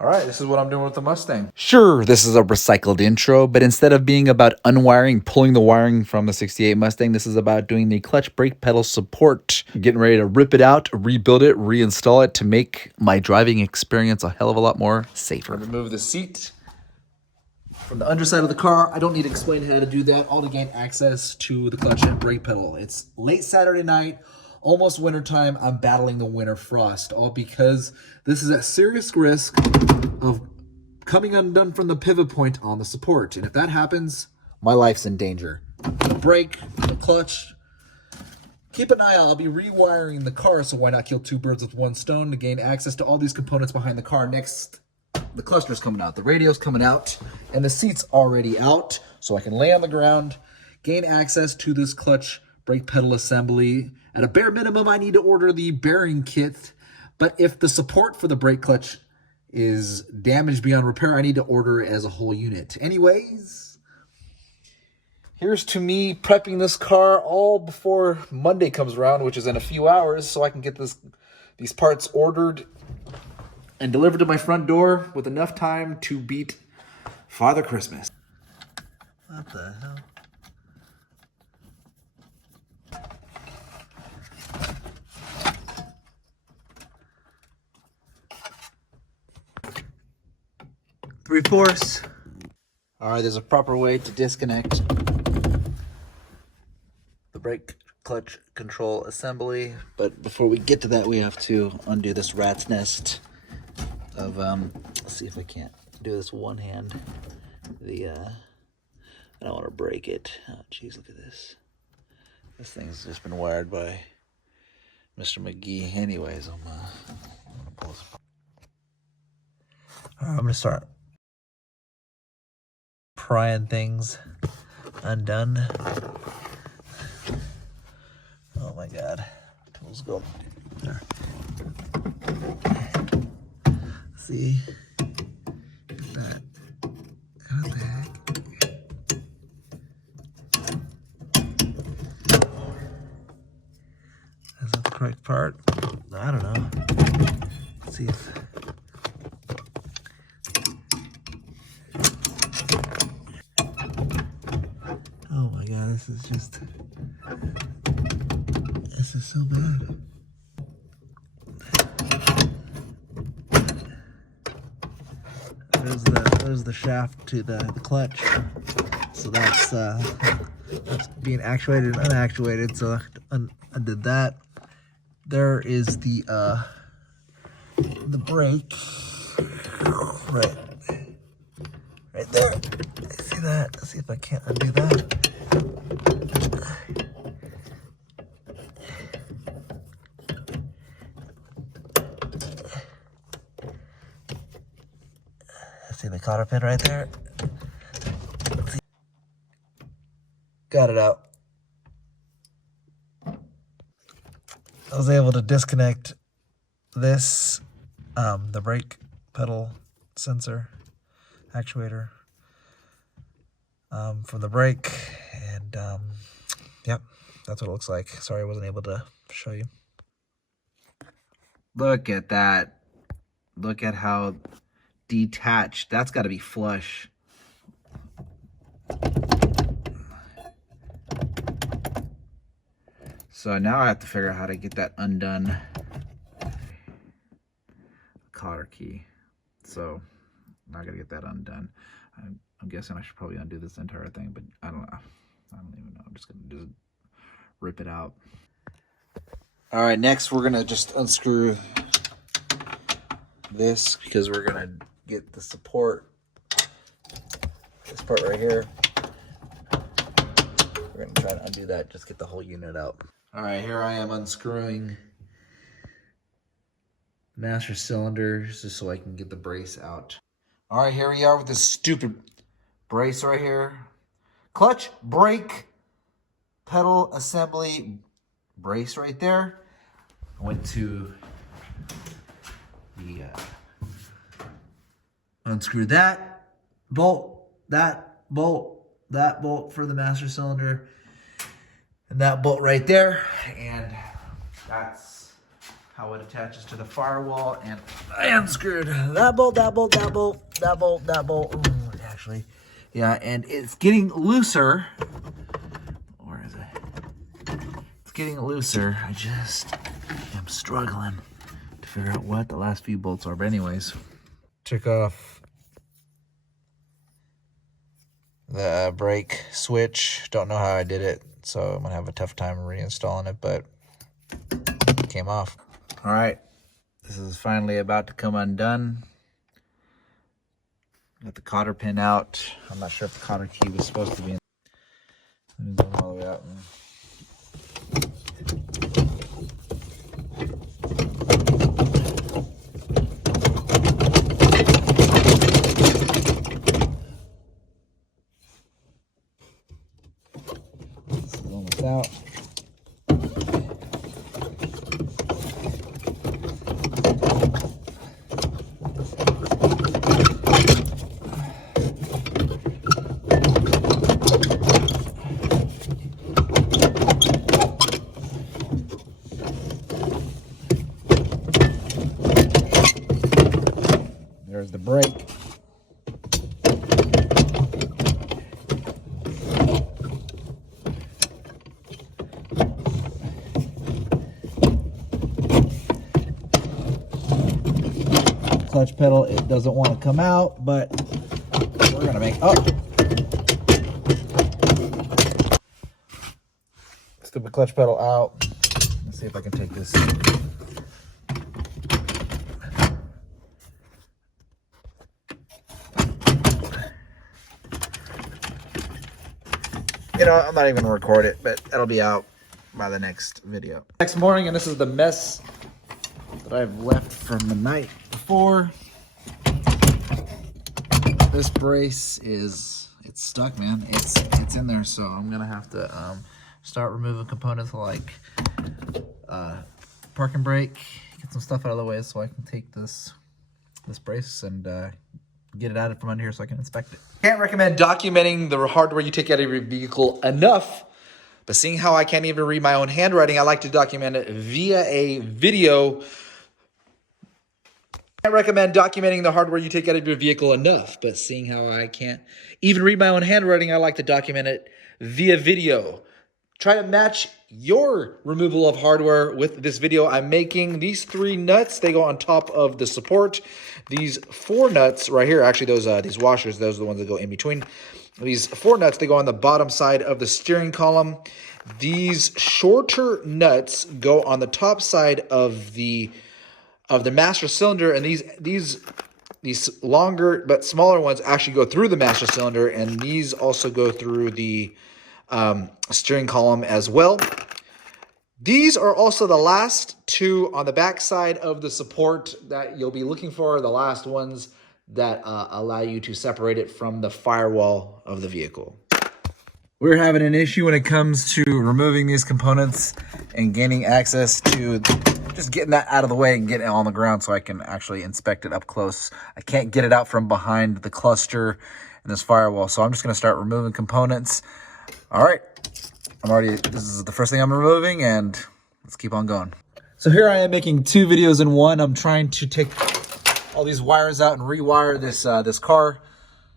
All right, this is what I'm doing with the Mustang. Sure, this is a recycled intro, but instead of being about unwiring, pulling the wiring from the 68 Mustang, this is about doing the clutch brake pedal support. Getting ready to rip it out, rebuild it, reinstall it to make my driving experience a hell of a lot more safer. Remove the seat from the underside of the car. I don't need to explain how to do that, all to gain access to the clutch and brake pedal. It's late Saturday night, almost wintertime. I'm battling the winter frost, all because this is at serious risk of coming undone from the pivot point on the support. And if that happens, my life's in danger. The brake, the clutch. Keep an eye out. I'll be rewiring the car, so why not kill two birds with one stone to gain access to all these components behind the car. Next, the cluster's coming out, the radio's coming out, and the seat's already out, so I can lay on the ground, gain access to this clutch brake pedal assembly. At a bare minimum, I need to order the bearing kit, but if the support for the brake clutch is damaged beyond repair, I need to order it as a whole unit. Anyways, here's to me prepping this car all before Monday comes around, which is in a few hours, so I can get these parts ordered and delivered to my front door with enough time to beat Father Christmas. What the hell? Three-fourths. All right, there's a proper way to disconnect the brake clutch control assembly, but before we get to that, we have to undo this rat's nest of let's see if I can't do this one hand. I don't want to break it. Oh geez, look at this. This thing's just been wired by Mr. McGee. Anyways, I'm gonna pull this apart. All right, I'm gonna start prying things undone. Oh my god, tools go there. See that? What the heck? Is that the correct part? I don't know. Let's see if. Oh my god, this is so bad. There's the shaft to the clutch. So that's being actuated and unactuated. So I undid that. There is the brake right there. See that? Let's see if I can't undo that. See the cotter pin right there? Got it out. I was able to disconnect this, the brake pedal sensor actuator from the brake, and yep, that's what it looks like. Sorry I wasn't able to show you. Look at that. Look at how detached. That's got to be flush. So now I have to figure out how to get that undone. Cotter key. So I gotta get that undone. I'm guessing I should probably undo this entire thing, but I don't know. I don't even know. I'm just gonna rip it out. All right, next we're gonna just unscrew this because we're gonna get the support. This part right here. We're gonna try to undo that, just get the whole unit out. All right, here I am unscrewing master cylinder just so I can get the brace out. All right, here we are with this stupid brace right here. Clutch, brake, pedal assembly, brace right there. I went to the unscrew that bolt, that bolt for the master cylinder, and that bolt right there, and that's how it attaches to the firewall, and I unscrewed that bolt, that bolt, that bolt, that bolt, that bolt. Ooh, actually, yeah, and it's getting looser. Where is it? It's getting looser. I just am struggling to figure out what the last few bolts are. But anyways, took off the brake switch. Don't know how I did it, so I'm gonna have a tough time reinstalling it, but it came off. All right, this is finally about to come undone. Got the cotter pin out. I'm not sure if the cotter key was supposed to be in. Let me go all the way out. This is almost out. There's the brake. Clutch pedal, it doesn't want to come out, but we're gonna make stupid clutch pedal out. Let's see if I can take this. You know, I'm not even gonna record it, but that'll be out by the next video. Next morning, and this is the mess that I've left from the night before. This brace it's stuck, man. It's in there, so I'm gonna have to start removing components like parking brake, get some stuff out of the way so I can take this brace and get it out from under here so I can inspect it. Can't recommend documenting the hardware you take out of your vehicle enough, but seeing how I can't even read my own handwriting, I like to document it via a video. Can't recommend documenting the hardware you take out of your vehicle enough, but seeing how I can't even read my own handwriting, I like to document it via video. Try to match your removal of hardware with this video I'm making. These 3 nuts, they go on top of the support. These 4 nuts right here, actually these washers, those are the ones that go in between. These 4 nuts, they go on the bottom side of the steering column. These shorter nuts go on the top side of the master cylinder, and these longer but smaller ones actually go through the master cylinder, and these also go through the steering column as well. These are also the last 2 on the back side of the support that you'll be looking for, the last ones that allow you to separate it from the firewall of the vehicle. We're having an issue when it comes to removing these components and gaining access to just getting that out of the way and getting it on the ground so I can actually inspect it up close. I can't get it out from behind the cluster and this firewall, so I'm just going to start removing components. All right, this is the first thing I'm removing, and let's keep on going. So here I am making 2 videos in one. I'm trying to take all these wires out and rewire this car.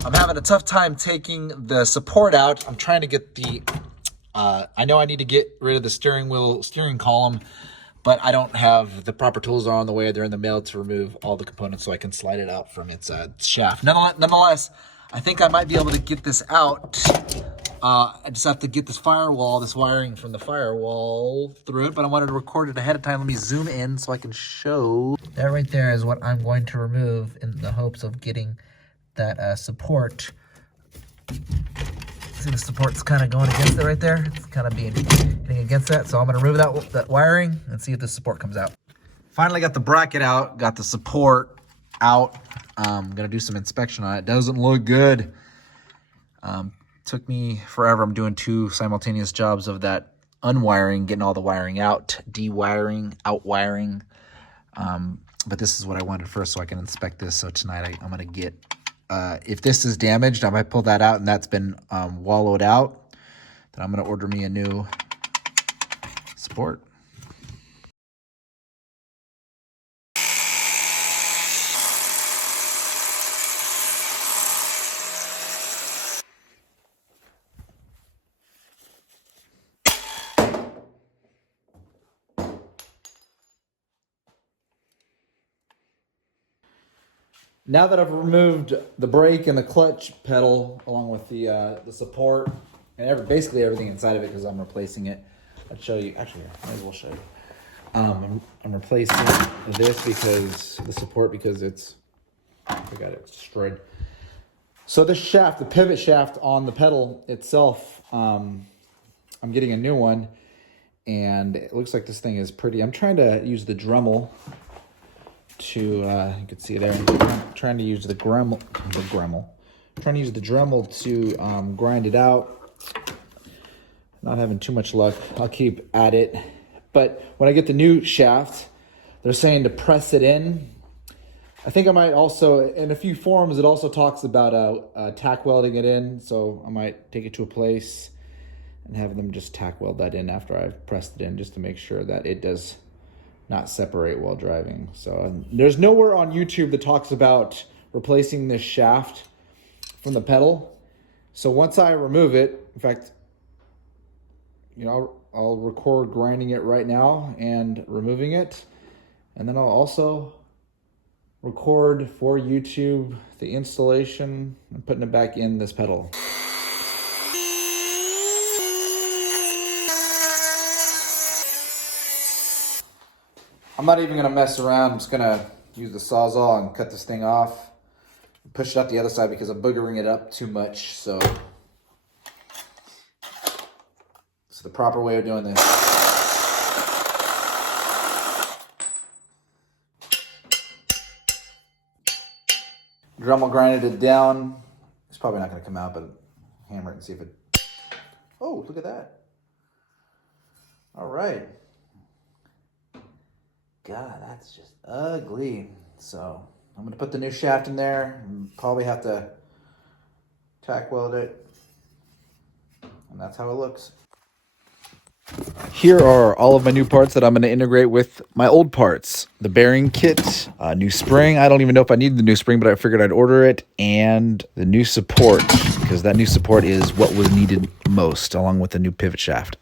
I'm having a tough time taking the support out. I'm trying to get I know I need to get rid of the steering column, but I don't have the proper tools are on the way. They're in the mail to remove all the components so I can slide it out from its shaft. Nonetheless, I think I might be able to get this out. I just have to get this wiring from the firewall through it, but I wanted to record it ahead of time. Let me zoom in so I can show. That right there is what I'm going to remove in the hopes of getting that support. See, the support's kind of going against it right there. It's kind of hitting against that. So I'm going to remove that wiring and see if the support comes out. Finally got the bracket out, got the support out. I'm going to do some inspection on it. Doesn't look good. Took me forever. I'm doing 2 simultaneous jobs of that unwiring, getting all the wiring out, dewiring, outwiring. But this is what I wanted first so I can inspect this. So tonight I'm going to get, if this is damaged, I might pull that out and that's been wallowed out. Then I'm going to order me a new support. Now that I've removed the brake and the clutch pedal, along with the support and basically everything inside of it, because I'm replacing it. I'll show you. Actually, I might as well show you. I'm replacing this because the support, because I got it destroyed. So this shaft, the pivot shaft on the pedal itself, I'm getting a new one, and it looks like this thing is pretty. I'm trying to use the Dremel to, you can see there, I'm trying to use the Dremel to grind it out. Not having too much luck. I'll keep at it. But when I get the new shaft, they're saying to press it in. I think I might also, in a few forums, it also talks about tack welding it in. So I might take it to a place and have them just tack weld that in after I've pressed it in, just to make sure that it does not separate while driving. So there's nowhere on YouTube that talks about replacing this shaft from the pedal. So once I remove it, in fact, you know, I'll record grinding it right now and removing it. And then I'll also record for YouTube the installation and putting it back in this pedal. I'm not even gonna mess around. I'm just gonna use the Sawzall and cut this thing off. Push it out the other side because I'm boogering it up too much. So it's the proper way of doing this. Dremel grinded it down. It's probably not gonna come out, but hammer it and see if it. Oh, look at that. All right. God, that's just ugly. So I'm gonna put the new shaft in there and probably have to tack weld it. And that's how it looks. Here are all of my new parts that I'm going to integrate with my old parts. The bearing kit, new spring. I don't even know if I need the new spring, but I figured I'd order it. And the new support, because that new support is what was needed most, along with the new pivot shaft.